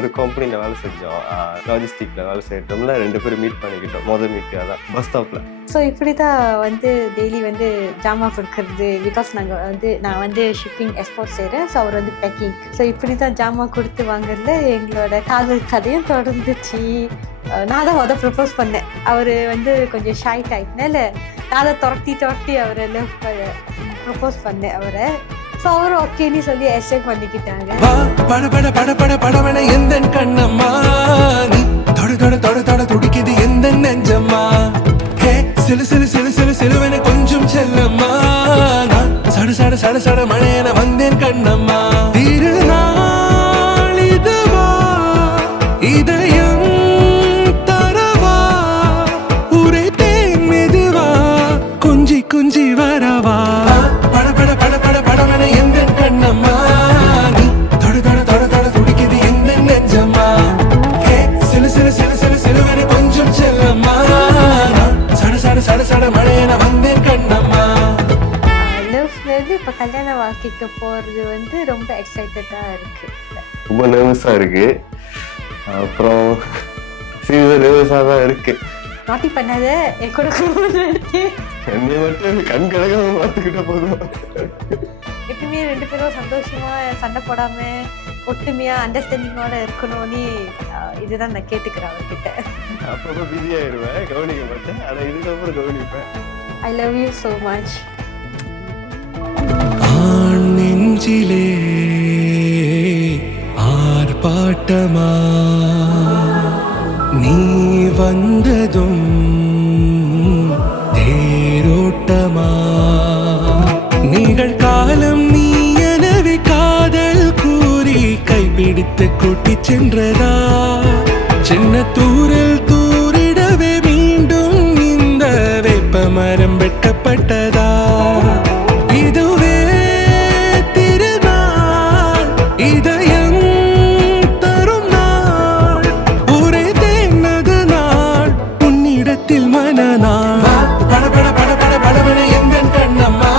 ஒரு கம்பெனியில் வேலை செஞ்சோம், லாஜிஸ்டிக்கில் வேலை செய்யட்டோம்ல. 2 பேரும் மீட் பண்ணிக்கிட்டோம். மொதல் மீட் அதான் பஸ் ஸ்டாப்பில். ஸோ இப்படி தான் வந்து டெய்லி வந்து ஜாமா கொடுக்கறது. பிகாஸ் நான் வந்து ஷிப்பிங் எக்ஸ்போர்ட் செய்கிறேன். ஸோ அவர் வந்து பேக்கிங். ஸோ இப்படி தான் ஜாமா கொடுத்து வாங்குறதுல எங்களோட காதல் கதையும் தொடர்ந்துச்சு. நான் தான் ப்ரப்போஸ் பண்ணேன். அவர் வந்து கொஞ்சம் ஷாய் டைப்னால நான் தான் துரத்தி அவரை ப்ரப்போஸ் பண்ணேன் அவரை. ஸோ அவரும் ஓகேன்னு சொல்லி அக்செப்ட் பண்ணிக்கிட்டாங்க. பட பட பட பட படவன எந்த கண்ணம்மா நீ தொட தொட தொட தொட துடிக்குது எந்த நெஞ்சம்மா. ஹே சிலு சிலு சிலு சிலு சிலுவன கொஞ்சம் செல்லம்மா. நான் சட சட சட சட மழையன வந்தேன் கண்ணம்மா. திருநாள் இதுவா இதயம் தரவா உரை தேன் மெதுவா கொஞ்சி கொஞ்சி வரவா. பட பட பட பட படவன எந்த கண்ணம்மா நீ தொட தொட தொட தொட துடிக்குது எந்த நெஞ்சம்மா. ஹே சிலு சிலு சிலு சிலு சிலுவன கொஞ்சம் செல்லம்மா. சட சட சட சட மழையன வந்தேன் கண்ணம்மா. லவ்லேருந்து இப்போ கல்யாண வாழ்க்கைக்கு போகிறது வந்து ரொம்ப எக்ஸைட்டடாக இருக்குது. ரொம்ப நர்வஸாக இருக்குது. அப்புறம் சீரியஸாக நர்வஸாக தான் இருக்குது. நாட்டி பண்ணாத என் கூட எடுத்து என்னை மட்டும் கண் கலகாம பார்த்துக்கிட்ட போதும். எப்பவுமே 2 பேரும் சந்தோஷமா சண்டை போடாம ஒற்றுமையா அண்டர்ஸ்டாண்டிங்கோட இருக்கணும்னு இதுதான் நான் கேட்டுக்கிறேன் அவர்கிட்ட. அப்பப்போ பிஸி ஆயிடுவேன், கவனிக்க மாட்டேன். ஆனால் இதுக்கப்புறம் கவனிப்பேன். I love you so much. ஆண் நெஞ்சிலே ஆர்ப்பாட்டமா நீ வந்ததும் தேரோட்டமா. நிகழ்காலம் நீ எனவே காதல் கூறி கைப்பிடித்து கூட்டி சென்றதா. சின்ன தூரல் தூரிடவே மீண்டும் இந்த வேப்ப மரம் வெட்டப்பட்டதா. இதுவே திருநாள் இதயம் தரும் நாள் ஒரே தேனது நாள் உன்னிடத்தில் மனநாள். பட பட பட பட படவன எந்த கண்ணம்மா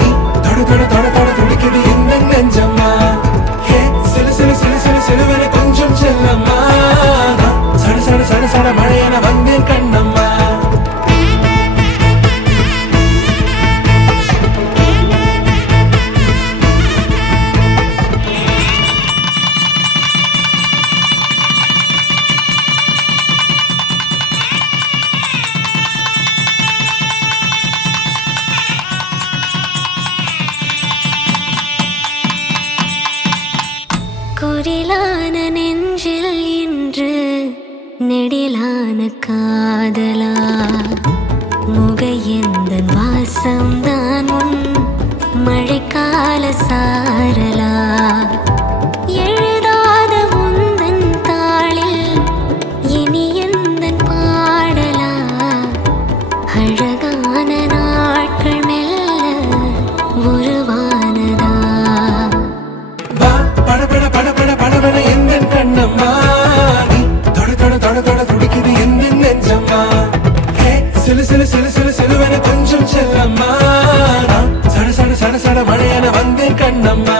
நீ தொட தொட தொட தொட துடிக்குது எந்த நெஞ்சம்மா. ஹே சிலு சிலு சிலு சிலு சிலுவன கொஞ்சம் செல்லம்மா. சட சட சட சட மழையன வந்தேன் கண்ணம்மா. குரிலான நெஞ்சில் இன்று நெடிலான காதலா. முக எந்த வாசம்தான் உன் மழைக்கால சாரலா. எழுதாத உந்தன் தாளில் இனி எந்தன் பாடலா. அழகான நாட்கள் மெல்ல உருவானதா. பட பட பட பட படவன எந்த கண்ணம்மா நீ தொட தொட தொட தொட துடிக்குது எந்த நெஞ்சம்மா. ஹே சிலு சிலு சிலு சிலு சிலுவன கொஞ்சம் செல்லம்மா. சட சட சட சட மழையன வந்தேன் கண்ணம்மா.